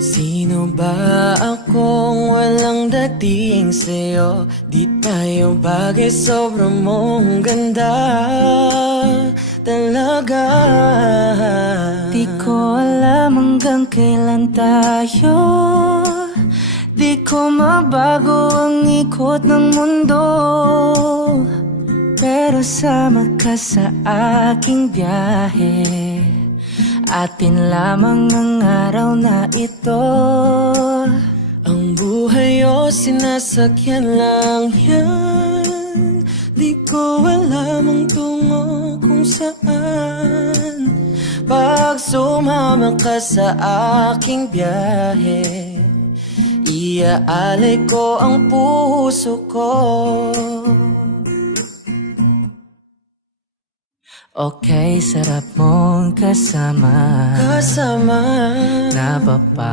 Sino ba akong walang dating sa'yo? Di tayo bagay, sobrang mong ganda talaga. Di ko alam hanggang kailan tayo, di ko mabago ang ikot ng mundo, pero sama ka sa aking biyahe. Atin lamang ang araw na ito. Ang buhay o sinasakyan lang yan, di ko alam ang tungo kung saan. Pag sumama ka sa aking biyahe, iaalay ko ang puso ko. Okay, sarap mong kasama. Kasama Napapa